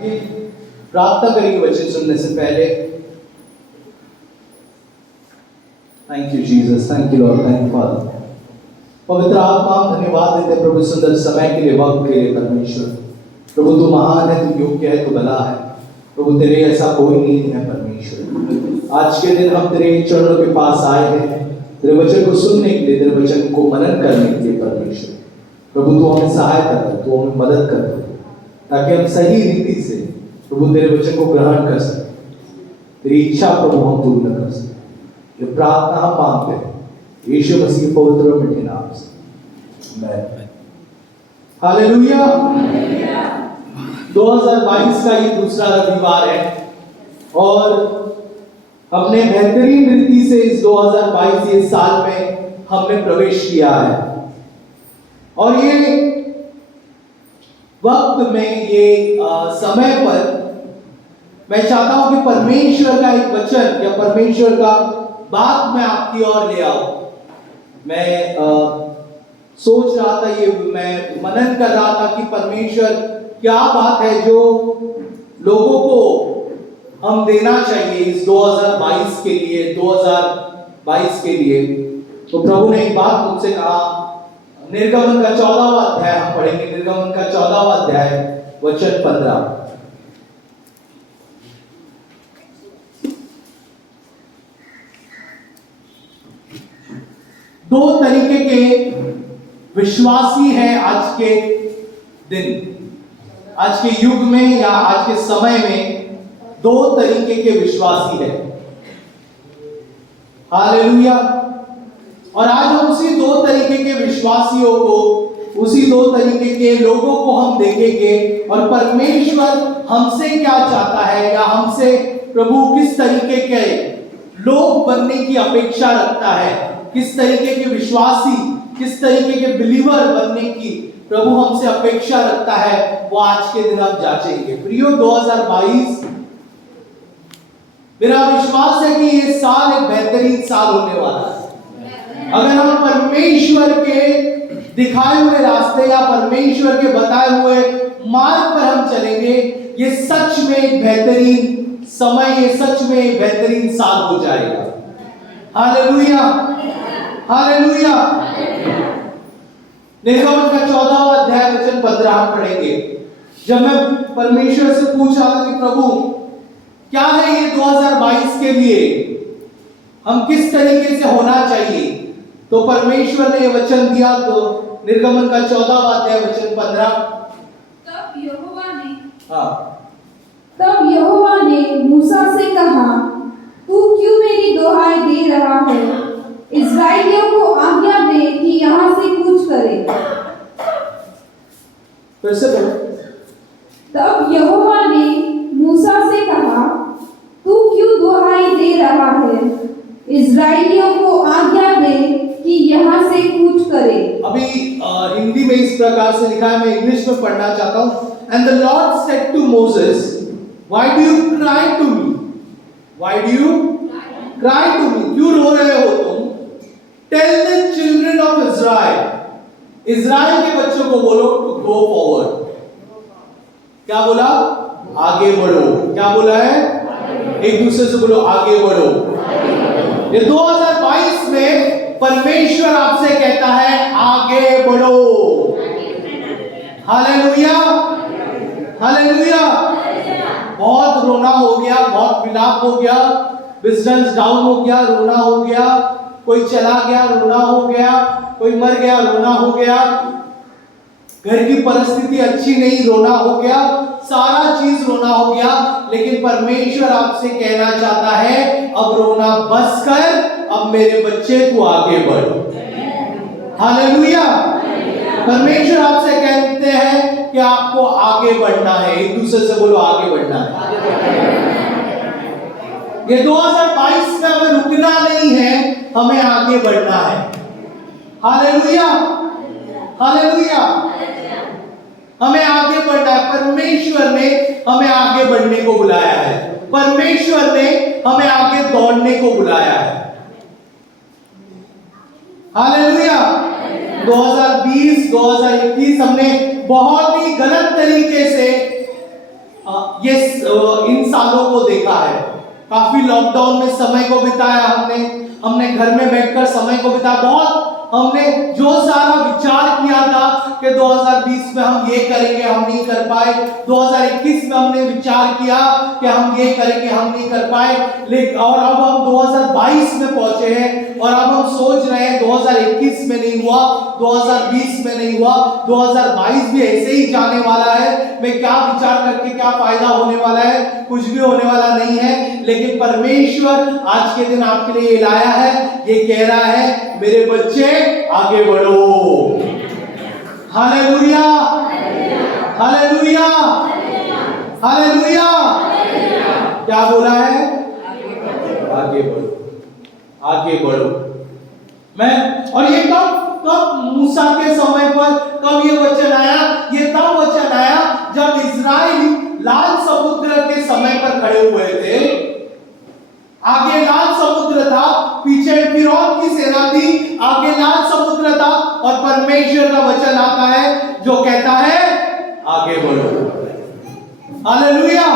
प्रार्थना करेंगे वचन सुनने से पहले। Thank you Jesus, thank you Lord, thank you father. पवित्र आत्मा धन्यवाद देते प्रभु सुंदर समय के लिए, वक्त के लिए परमेश्वर। प्रभु तू महान है, तू योग्य है, तू भला है प्रभु, तेरे ऐसा कोई नहीं है परमेश्वर। आज के दिन हम तेरे चरणों के पास आए हैं तेरे वचन को सुनने के लिए, तेरे वचन को मनन करने के लिए परमेश्वर। प्रभु तू हमें सहायता कर, तू हमें मदद कर ताकि हम सही रीति से प्रभु तेरे वचन को ग्रहण कर सके, तेरी इच्छा प्रभु हम पूर्ण कर सके। ये प्रार्थना हम मांगते हैं यीशु मसीह पवित्र और मीठे नाम से, आमीन। हालेलुया। 2022 का ये दूसरा रविवार है और हमने बेहतरीन रीति से इस 2022 ये साल में हमने प्रवेश किया है। और ये वक्त में, ये समय पर मैं चाहता हूं कि परमेश्वर का एक वचन या परमेश्वर का बात मैं आपकी ओर ले आऊं। मैं सोच रहा था, ये मैं मनन कर रहा था कि परमेश्वर क्या बात है जो लोगों को हम देना चाहिए इस 2022 के लिए, 2022 के लिए। तो प्रभु ने एक बात मुझसे कहा, निर्गमन का 14वां अध्याय हम पढ़ेंगे, निर्गमन का 14वां अध्याय वचन 15। दो तरीके के विश्वासी हैं आज के दिन, आज के युग में या आज के समय में दो तरीके के विश्वासी हैं। हालेलुया। और आज हम उसी दो तरीके के विश्वासियों को, उसी दो तरीके के लोगों को हम देखेंगे और परमेश्वर हमसे क्या चाहता है या हमसे प्रभु किस तरीके के लोग बनने की अपेक्षा रखता है, किस तरीके के विश्वासी, किस तरीके के बिलीवर बनने की प्रभु हमसे अपेक्षा रखता है, वो आज के दिन हम जांचेंगे। प्रियो 2022, मेरा विश्वास है कि ये साल एक बेहतरीन साल होने वाला है। अगर हम परमेश्वर के दिखाए हुए रास्ते या परमेश्वर के बताए हुए मार्ग पर हम चलेंगे, ये सच में एक बेहतरीन समय, ये सच में एक बेहतरीन साल हो जाएगा। Hallelujah, hallelujah. निर्गमन का 14वां अध्याय वचन 15 हम पढ़ेंगे। जब मैं परमेश्वर से पूछ रहा था कि प्रभु क्या है ये 2022 के लिए, हम किस तरीके से होना चाहिए, तो परमेश्वर ने ये वचन दिया। तो निर्गमन का 14वां अध्याय वचन 15। तब यहोवा ने मूसा से कहा, तू क्यों मेरी दुहाई दे रहा है? इस्राएलियों को आज्ञा दे कि यहाँ से कूच करे। फिर से पढ़ो। तब यहोवा ने मूसा से कहा, तू क्यों दुहाई दे रहा है? इस्राएलियों को आज्ञा दे कि यहाँ से कूच करे। अभी हिंदी में इस प्रकार से लिखा है, मैं इंग्लिश में पढ़ना चाहता हूँ। And the Lord said to Moses, why do you cry to me? Why do you cry to me? क्यों रो रहे हो तुम? Tell the children of Israel, Israel के बच्चों को बोलो to go forward। क्या बोला? आगे बढ़ो। क्या बोला है? एक दूसरे से बोलो आगे बढ़ो। ये 2022 में परमेश्वर आपसे कहता है आगे बढ़ो। Hallelujah, hallelujah. बहुत रोना हो गया, बहुत विलाप हो गया, बिजनेस डाउन हो गया, रोना हो गया, कोई चला गया, रोना हो गया, कोई मर गया, रोना हो गया, घर की परिस्थिति अच्छी नहीं, रोना हो गया, सारा चीज रोना हो गया। लेकिन परमेश्वर आपसे कहना चाहता है अब रोना बस कर, अब मेरे बच्चे तू आगे बढ़। हालेलुया। परमेश्वर आपसे कहते हैं कि आपको आगे बढ़ना है। एक दूसरे से बोलो आगे बढ़ना है। ये 2022 में हमें रुकना नहीं है, हमें आगे बढ़ना है। Hallelujah, hallelujah. हमें आगे बढ़ना है। परमेश्वर ने हमें आगे बढ़ने को बुलाया है, परमेश्वर ने हमें आगे दौड़ने को बुलाया है। हालेलुया। 2020 2021 हमने बहुत ही गलत तरीके से इन सालों को देखा है, काफी लॉकडाउन में समय को बिताया हमने घर में बैठकर समय को बिताया। बहुत हमने जो सारा विचार किया था कि 2020 में हम ये करेंगे, हम नहीं कर पाए। 2021 में हमने विचार किया कि हम ये करेंगे, हम नहीं कर पाए। लेकिन और अब हम 2022 में पहुंचे हैं और अब हम सोच रहे हैं 2021 में नहीं हुआ, 2020 में नहीं हुआ, 2022 भी ऐसे ही जाने वाला है। मैं क्या विचार करके क्या फायदा होने वाला है? कुछ भी होने वाला नहीं है। लेकिन परमेश्वर आज के दिन आपके लिए लाया है, ये कह रहा है मेरे बच्चे आगे बढ़ो। Hallelujah, hallelujah, hallelujah. क्या बोला है? आगे बढ़ो, आगे बढ़ो। और ये कब मूसा के समय पर कब ये वचन आया? ये तब वचन आया जब इस्राएली लाल समुद्र के समय पर खड़े हुए थे। आगे लाल समुद्र था, पीछे फिरौन की सेना थी, आगे लाल समुद्र था और परमेश्वर का वचन आता है जो कहता है आगे बढ़ो। हालेलुया।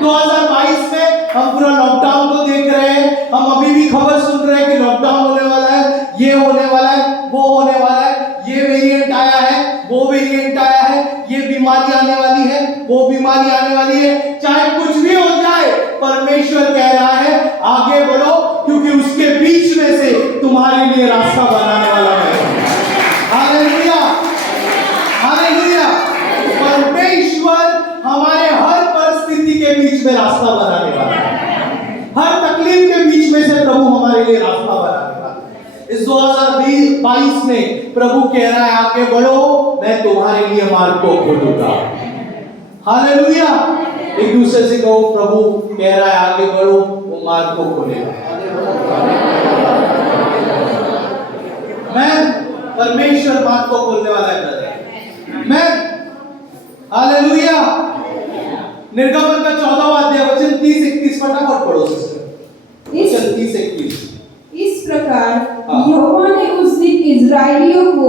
2022 में हम पूरा लॉकडाउन को देख रहे हैं, हम अभी भी खबर सुन रहे हैं कि लॉकडाउन होने वाला है, ये होने वाला है, वो होने वाला है, ये वेरिएंट आया है, वो वेरिएंट आया है, ये बीमारी आने वाली है, वो बीमारी आने वाली है। चाहे कुछ भी हो जाए, परमेश्वर कह रहा है आगे बढ़ो, क्योंकि उसके बीच में से तुम्हारे लिए रास्ता बनाने वाला है। Hallelujah, hallelujah. परमेश्वर हमारे हर परिस्थिति के बीच में रास्ता बनाने वाला है, हर तकलीफ के बीच में से प्रभु हमारे लिए रास्ता बनाने वाला है। इस 2022 में प्रभु कह रहा है आगे बढ़ो, मैं तुम्हारे लिए मार्ग को खोलूंगा। हालेलुया। एक दूसरे से कहो, प्रभु कह रहा है आगे बढ़ो, वो मार्ग को खोलेगा। मैं परमेश्वर मार्ग को खोलने वाला है ब्रदर। मैं हालेलुया। निर्गमन का 14वां अध्याय वचन 30-31 फटाफट पढ़ो सिस्टर। वचन 30-31। इस प्रकार यहोवा ने उस दिन इस्राएलियों को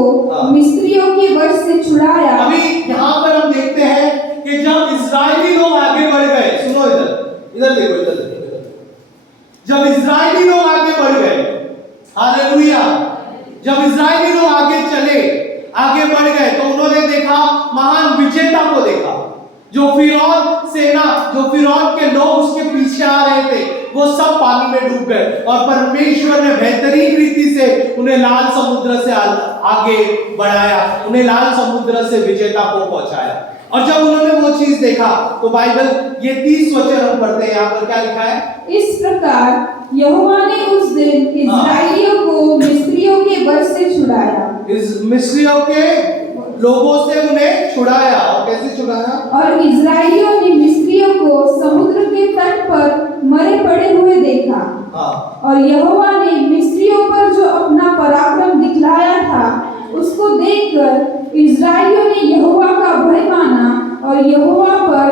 मिस्रियों के वश से छुड़ाया। अभी यहाँ पर हम देखते हैं कि जब इस्राएली लोग आगे बढ़ गए, सुनो इधर देखो, इधर देखो। जब इस्राएली लोग आगे बढ़ गए, हालेलुया, जब इस्राएली लोग आगे चले, आगे बढ़ गए, तो उन्होंने देखा, महान विजेता को देखा, जो फिरौन सेना, जो फिरौन के लोग उसके पीछे आ रहे थे, वो सब पानी में डूब गए। और परमेश्वर ने बेहतरीन रीति से उन्हें लाल समुद्र से आगे बढ़ाया, उन्हें लाल समुद्र से विजेता को पहुंचाया। और जब उन्होंने वो चीज देखा, तो बाइबल ये 30 वचन हम पढ़ते हैं, यहाँ पर क्या लिखा है? इस प्रकार यहोवा ने उस दिन इस्राएलियों को मिस्रियों के वश से छुड़ाया। इस मिस्रियों के लोगों से उन्हें छुड़ाया। और कैसे छुड़ाया? और इस्राएलियों ने मिस्रियों को समुद्र के तट पर मरे पड़े हुए देखा। और यहोवा ने मिस्रियों पर जो अपना पराक्रम दिखलाया था, उसको देखकर इस्राएलियों ने यहोवा का भय माना और यहोवा पर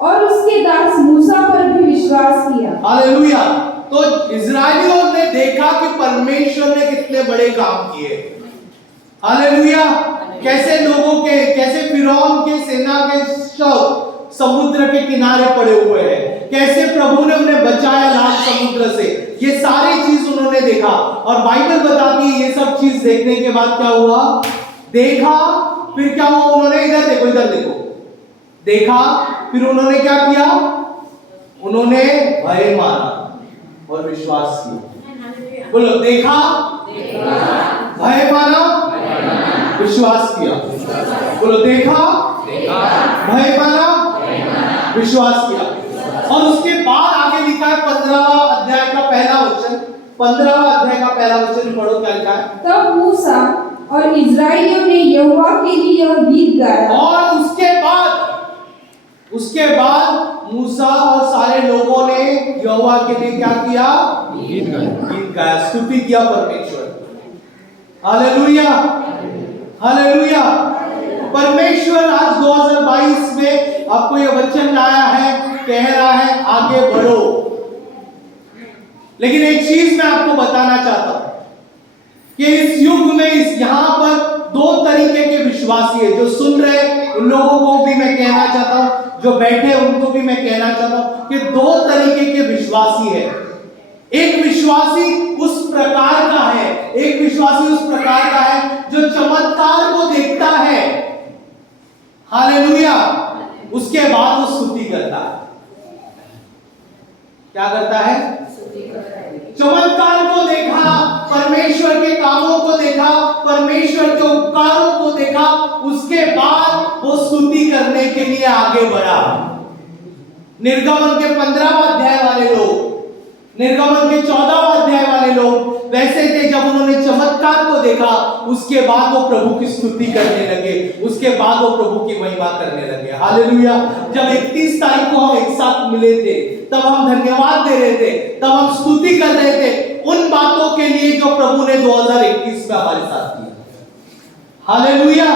और उसके दास मूसा पर भी विश्वास किया। हालेलुया। तो इस्राएलियों ने देखा कि परमेश्वर ने कितने बड़े काम किए। हालेलुया। कैसे लोगों के, कैसे फिरौन के सेना के शव समुद्र के किनारे पड़े हुए हैं, कैसे प्रभु ने उन्हें बचाया लाल समुद्र से, ये सारी चीज उन्होंने देखा। और बाइबल बताती है ये सब चीज देखने के बाद क्या हुआ? देखा, फिर क्या हुआ? उन्होंने, इधर देखो, इधर देखो, देखा, फिर उन्होंने क्या किया? उन्होंने भय माना और विश्वास किया। बोलो, देखा, भय माना, विश्वास किया। बोलो, देखा, भय माना, विश्वास किया। और उसके बाद आगे लिखा है 15वां अध्याय का पहला वचन, 15वां अध्याय का पहला वचन पढ़ो, क्या लिखा है? तब मूसा और इस्राएलियों ने यहोवा के लिए यह गीत गाया। और उसके बाद मूसा और सारे लोगों ने यहोवा के लिए क्या किया? गीत गाया, स्तुति किया परमेश्वर। Hallelujah, hallelujah. परमेश्वर आज 2022 में आपको यह वचन लाया है, कह रहा है आगे बढ़ो। लेकिन एक चीज मैं आपको बताना चाहता हूं कि इस युग में, इस यहां पर 2 तरीके के विश्वासी है। जो सुन रहे उन लोगों को भी मैं कहना चाहता हूं, जो बैठे उनको भी मैं कहना चाहता हूं कि दो तरीके के विश्वासी है। एक विश्वासी उस प्रकार का है, एक विश्वासी उस प्रकार का है जो चमत्कार को देखता है, हालेलुया, उसके बाद वो स्तुति करता है। क्या करता है? चमत्कार को देखा, परमेश्वर के कामों को देखा, परमेश्वर के उपकारों को देखा, उसके बाद वो स्तुति करने के लिए आगे बढ़ा। निर्गमन के 15वां अध्याय वाले लोग, निर्गमन के 14वां अध्याय वाले लोग वैसे थे, जब उन्होंने चमत्कार को देखा उसके बाद वो प्रभु की स्तुति करने लगे, उसके बाद वो प्रभु की महिमा करने लगे। हालेलुया। जब 31 तारीख को हम एक साथ मिले थे, तब हम धन्यवाद दे रहे थे, तब हम स्तुति कर रहे थे उन बातों के लिए जो प्रभु ने 2021 में हमारे साथ किया। Hallelujah,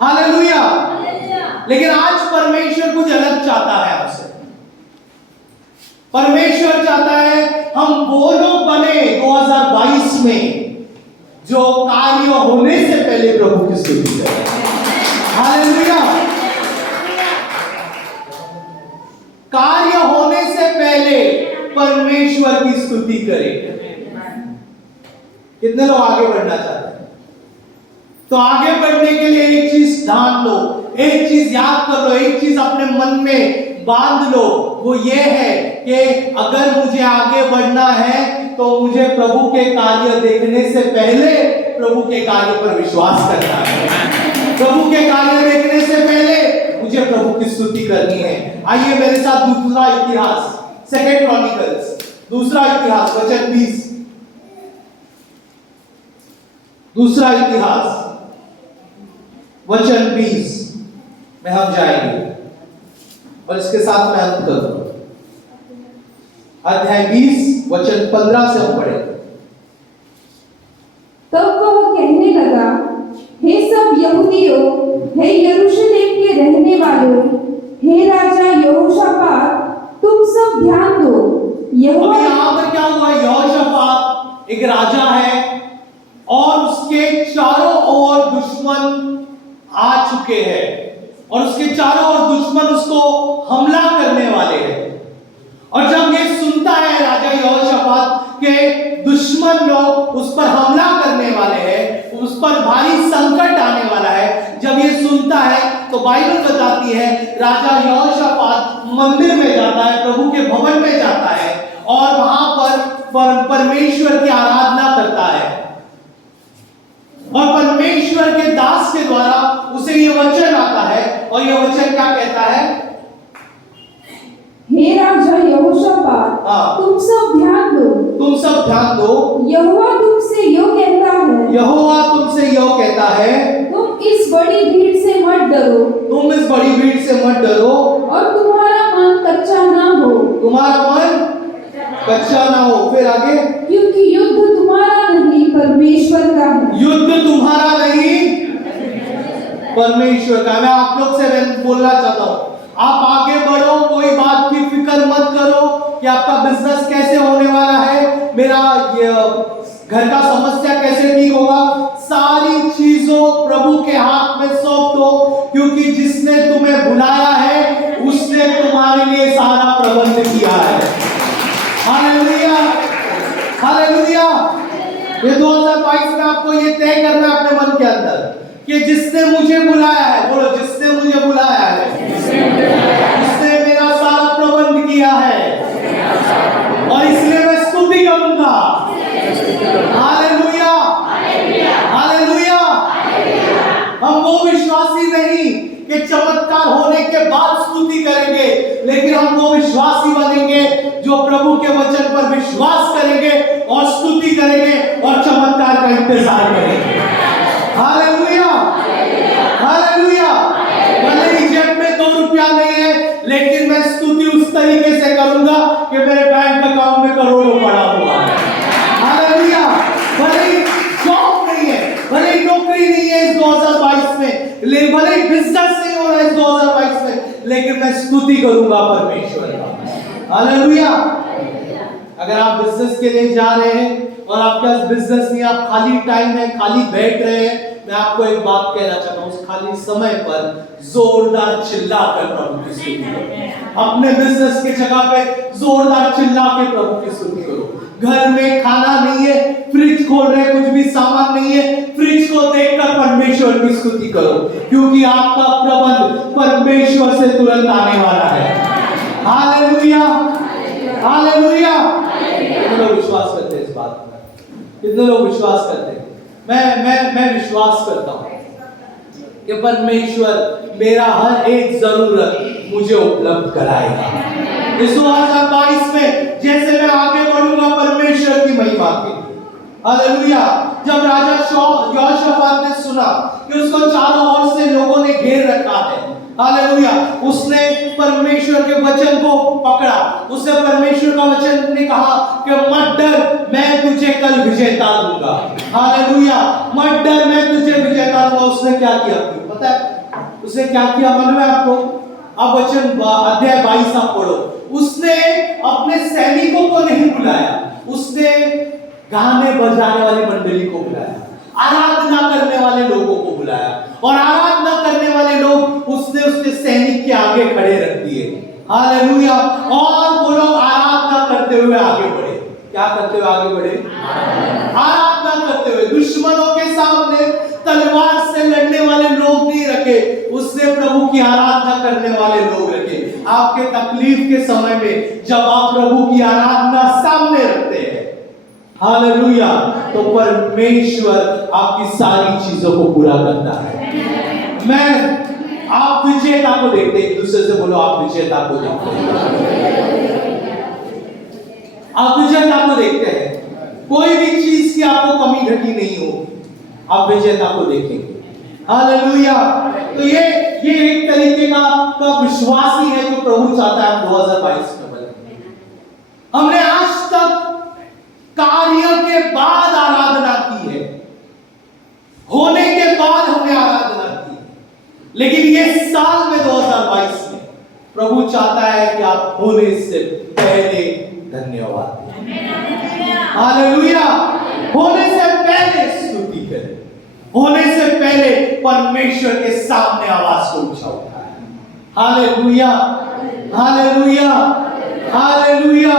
hallelujah. लेकिन आज परमेश्वर कुछ अलग चाहता है हमसे। परमेश्वर चाहता है हम वो लोग बने 2022 में जो कार्य होने से पहले प्रभु की स्तुति करें। हालेलुया। कार्य होने से पहले परमेश्वर की स्तुति करें। कितने लोग आगे बढ़ना चाहते हैं? तो आगे बढ़ने के लिए एक चीज ध्यान लो, एक चीज याद कर लो, एक चीज अपने मन में बांध लो, वो ये है कि अगर मुझे आगे बढ़ना है तो मुझे प्रभु के कार्य देखने से पहले प्रभु के कार्य पर विश्वास करना है। प्रभु के कार्य देखने से पहले मुझे प्रभु की स्तुति करनी है। आइए मेरे साथ दूसरा इतिहास, सेकंड क्रॉनिकल्स, दूसरा इतिहास वचन 20, दूसरा इतिहास वचन 20 में हम जाएंगे और इसके साथ मैं अंत करूंगा। अध्याय 20 वचन 15 से हम पढ़ेंगे। तब वह कहने लगा, हे सब यहूदियों, हे यरूशलेम के रहने वालों, हे राजा यहोशापात, तुम सब ध्यान दो। यहोवा यहाँ पर क्या हुआ? यहोशापात एक राजा है और उसके चारों ओर दुश्मन आ चुके हैं और उसके चारों ओर दुश्मन उसको हमला करने वाले हैं। और जब ये सुनता है राजा यहोशापात के दुश्मन लोग उस पर हमला करने वाले हैं, उस पर भारी संकट आने वाला है, जब ये सुनता है तो बाइबल बताती है राजा यहोशापात मंदिर में जाता है, प्रभु के भवन में जाता है और वहां पर परमेश्वर की आराधना करता है। और परमेश्वर के दास के द्वारा उसे ये वचन आता है और ये वचन क्या कहता है? हे राजा यहोशापात, तुम सब ध्यान दो, तुम सब ध्यान दो। यहोवा तुमसे यो कहता है, यहोवा तुमसे यो कहता है, तुम इस बड़ी भीड़ से मत डरो, तुम इस बड़ी भीड़ से मत डरो और तुम्हारा मन कच्चा ना हो, तुम्हारा मन कच्चा ना हो। फिर आगे, क्योंकि युद्ध तुम्हारा नहीं परमेश्वर का है। युद्ध तुम्हारा नहीं परमेश्वर का। मैं आप लोग से बोलना चाहता हूँ, आप आगे बढ़ो, कोई बात की फिक्र मत करो कि आपका बिजनेस कैसे होने वाला है, मेरा घर का समस्या कैसे ठीक होगा। सारी चीजों प्रभु के हाथ में सौंप दो, क्योंकि जिसने तुम्हें बुलाया है उसने तुम्हारे लिए सारा प्रबंध किया है। Hallelujah, hallelujah. ये 2022 में आपको ये तय करना है अपने मन के अंदर कि जिसने मुझे बुलाया है, बोलो जिसने मुझे बुलाया है, उसने मेरा सारा प्रबंध किया है और इसलिए मैं स्तुति करूंगा। Hallelujah, hallelujah. हम वो विश्वासी नहीं कि चमत्कार होने के बाद स्तुति करेंगे, लेकिन हम वो विश्वासी बनेंगे जो प्रभु के वचन पर विश्वास करेंगे और स्तुति करेंगे और चमत्कार का इंतजार करेंगे। Hallelujah, hallelujah. भले ही जेब में 2 रुपया नहीं है, लेकिन मैं स्तुति उस तरीके से करूंगा कि मेरे बैंक अकाउंट में करोड़ों पड़ा हुआ है। हालेलुया। भले ही जॉब नहीं है, भले ही नौकरी नहीं है इस 2022 में, भले ही बिजनेस नहीं हो रहा है इस 2022 में, लेकिन मैं स्तुति करूंगा परमेश्वर का। हालेलुया। अगर आप बिजनेस के लिए जा रहे हैं और आपके पास बिजनेस नहीं, आप खाली टाइम है, खाली बैठ रहे हैं, मैं आपको एक बात कहना चाहता हूँ, उस खाली समय पर जोरदार चिल्लाकर प्रभु की स्तुति करो। अपने बिजनेस की जगह पे जोरदार चिल्ला के प्रभु की स्तुति करो। घर में खाना नहीं है, फ्रिज खोल रहे, कुछ भी सामान नहीं है, फ्रिज को देखकर परमेश्वर की स्तुति करो, क्योंकि आपका प्रबंध परमेश्वर से तुरंत आने वाला है। Hallelujah, hallelujah. कितने लोग विश्वास करते हैं इस बात पर? कितने लोग विश्वास करते हैं? मैं विश्वास करता हूं कि परमेश्वर मेरा हर एक जरूरत मुझे उपलब्ध कराएगा। इस 2022 में जैसे मैं आगे बढ़ूंगा परमेश्वर की महिमा के लिए। हालेलुया। जब राजा यहोशापात ने सुना कि उसको चारों ओर से लोगों ने घेर रखा है, हालेलुया, उसने परमेश्वर के वचन को पकड़ा। उसने परमेश्वर का वचन ने कहा कि मत डर, मैं तुझे कल विजेता दूंगा। हालेलुया, मत डर, मैं तुझे विजेता दूंगा। उसने क्या किया पता है? उसने क्या किया मालूम है आपको? अब वचन अध्याय 22 आप पढ़ो। उसने अपने सैनिकों को नहीं बुलाया, उसने गाने बजाने वाली मंडली को बुलाया, आराधना करने वाले लोगों को बुलाया, और आराधना करने वाले लोग उसने उसके सैनिक के आगे खड़े रख दिए। हालेलुया। और वो लोग आराधना करते हुए आगे बढ़े। क्या करते हुए आगे बढ़े? आराधना करते हुए। दुश्मनों के सामने तलवार से लड़ने वाले लोग नहीं रखे, उसने प्रभु की आराधना करने वाले लोग रखे। आपके तकलीफ के समय में जब आप प्रभु की आराधना सामने रखते हैं, हालेलुया, तो परमेश्वर आपकी सारी चीजों को पूरा करता है। मैं आप विजेता को देखते हैं। एक दूसरे से बोलो, आप विजेता को देखते हैं। आप विजेता को देखते हैं। कोई भी चीज की आपको कमी घटी नहीं होगी, आप विजेता को देखेंगे। हालेलुया। तो ये एक तरीके का विश्वास ही है जो प्रभु चाहता है 2022 में बने। हमने आज तक कार्य के बाद आराधना की है, होने के बाद हमने आराधना की, लेकिन ये साल में 2022 में प्रभु चाहता है कि आप होने से पहले धन्यवाद दें। हालेलुया। होने से पहले स्तुति करें, होने से पहले परमेश्वर के सामने आवाज को ऊंचा उठाएं। Hallelujah, hallelujah, hallelujah,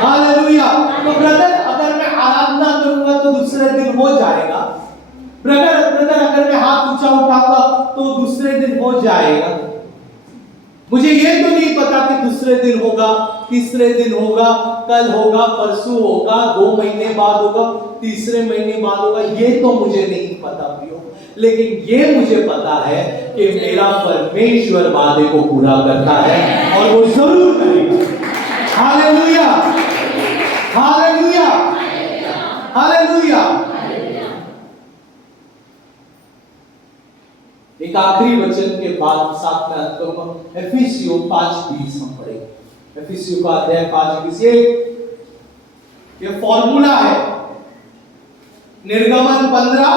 hallelujah. तो ब्रदर, अगर मैं आराधना करूंगा तो दूसरे दिन हो जाएगा। ब्रदर, अगर मैं हाथ ऊंचा उठाऊंगा तो दूसरे दिन हो जाएगा। मुझे ये तो नहीं पता कि दूसरे दिन होगा, तीसरे दिन होगा, कल होगा, परसों होगा, 2 महीने बाद होगा, तीसरे महीने बाद होगा, ये तो मुझे नहीं पता प्रियो। लेकिन ये मुझे पता है कि मेरा परमेश्वर वादे को पूरा करता है और वो जरूर करेगा। Hallelujah, hallelujah, hallelujah. एक आखिरी वचन के बाद साथ में अंत करूंगा। एफिसियों 5:20 हम पढ़ेंगे। एफिसियों का अध्याय 5:20। ये फॉर्मूला है। निर्गमन 15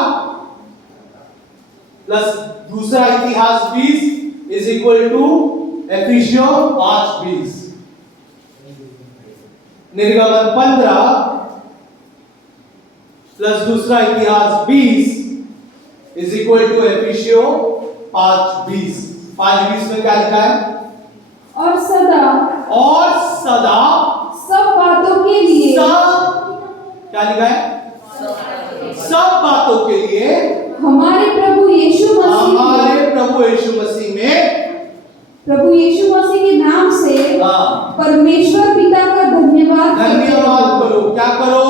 प्लस दूसरा इतिहास 20 इज इक्वल टू एफिसियों 5:20। निर्गमन 15 प्लस दूसरा इतिहास 20 इज इक्वल टू एफिसियों 5:20। 5:20 में क्या लिखा है? और सदा सब बातों के लिए, क्या लिखा है? सब बातों के लिए हमारे प्रभु यीशु मसीह के नाम से परमेश्वर पिता का धन्यवाद करो। क्या करो?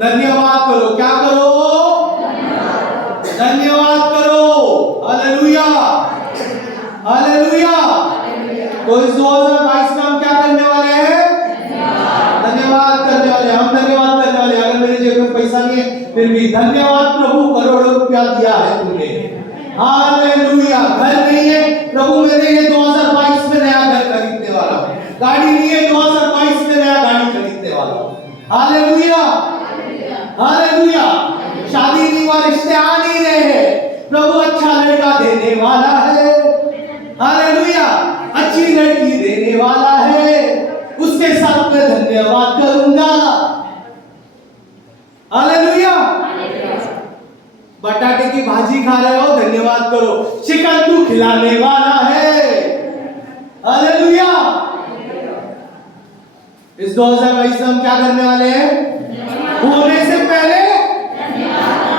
धन्यवाद करो। क्या करो? धन्यवाद करो। Hallelujah, hallelujah. तो इस 2022 में हम क्या करने वाले हैं? धन्यवाद करने वाले। हम धन्यवाद करने वाले। अगर मेरे जेब में पैसा नहीं है फिर भी धन्यवाद प्रभु, करोड़ों रुपया दिया है तूने। हालेलुया। घर नहीं है प्रभु, मेरे लिए 2022 में नया घर खरीदने वाला हूं। गाड़ी नहीं है 2022 में नया गाड़ी खरीदने वाला हूं। Hallelujah, hallelujah. शादी नहीं हुआ, रिश्ते आ नहीं रहे हैं, प्रभु अच्छा लड़का देने वाला है। हालेलुया। अच्छी लड़की देने वाला है, उसके साथ मैं धन्यवाद करूंगा। हालेलुया। खा रहे हो धन्यवाद करो, चिकन तू खिलाने वाला है। हालेलुया। इस 2022 में हम क्या करने वाले हैं? होने से पहले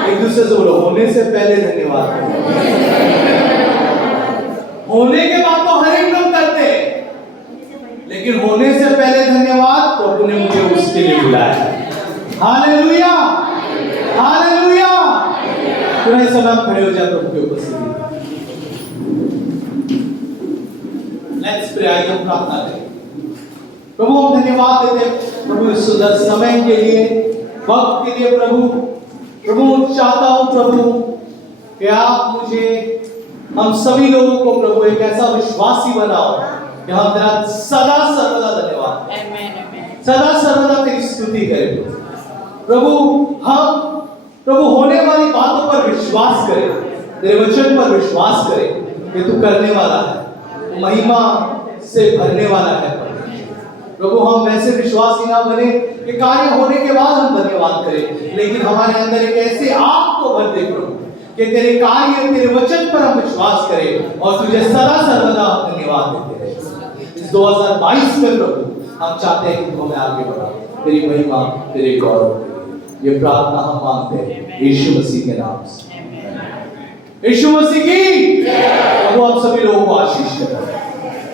एक दूसरे से बोलो, होने से पहले धन्यवाद करो। होने के बाद तो हर एक लोग करते हैं, लेकिन होने से पहले धन्यवाद प्रभु ने मुझे उसके लिए बुलाया है। Hallelujah, hallelujah. पूरा समय आप खड़े हो जाए प्रभु के उपस्थिति। Let's pray. आइए हम प्रार्थना करें। प्रभु हम धन्यवाद देते हैं प्रभु इस सुंदर समय के लिए, वक्त के लिए। प्रभु चाहता हूं प्रभु कि आप मुझे, हम सभी लोगों को प्रभु एक ऐसा विश्वासी बनाओ कि हम तेरा सदा सर्वदा धन्यवाद, सदा सर्वदा तेरी स्तुति करें प्रभु। हम प्रभु होने वाली बातों पर विश्वास करें, तेरे वचन पर विश्वास करें कि तू करने वाला है, महिमा से भरने वाला है प्रभु। हम वैसे विश्वासी ना बने कि कार्य होने के बाद हम धन्यवाद करें, लेकिन हमारे अंदर एक ऐसे आग को भर दे प्रभु कि तेरे कार्य, तेरे वचन पर हम विश्वास करें और तुझे सदा सर्वदा धन्यवाद देते हैं। इस 2022 में प्रभु हम चाहते हैं कि तू हमें आगे बढ़ा, तेरी महिमा, तेरे गौरव। ये प्रार्थना हम मांगते हैं यीशु मसीह के नाम से। यीशु मसीह की प्रभु आप सभी लोगों को आशीष करें।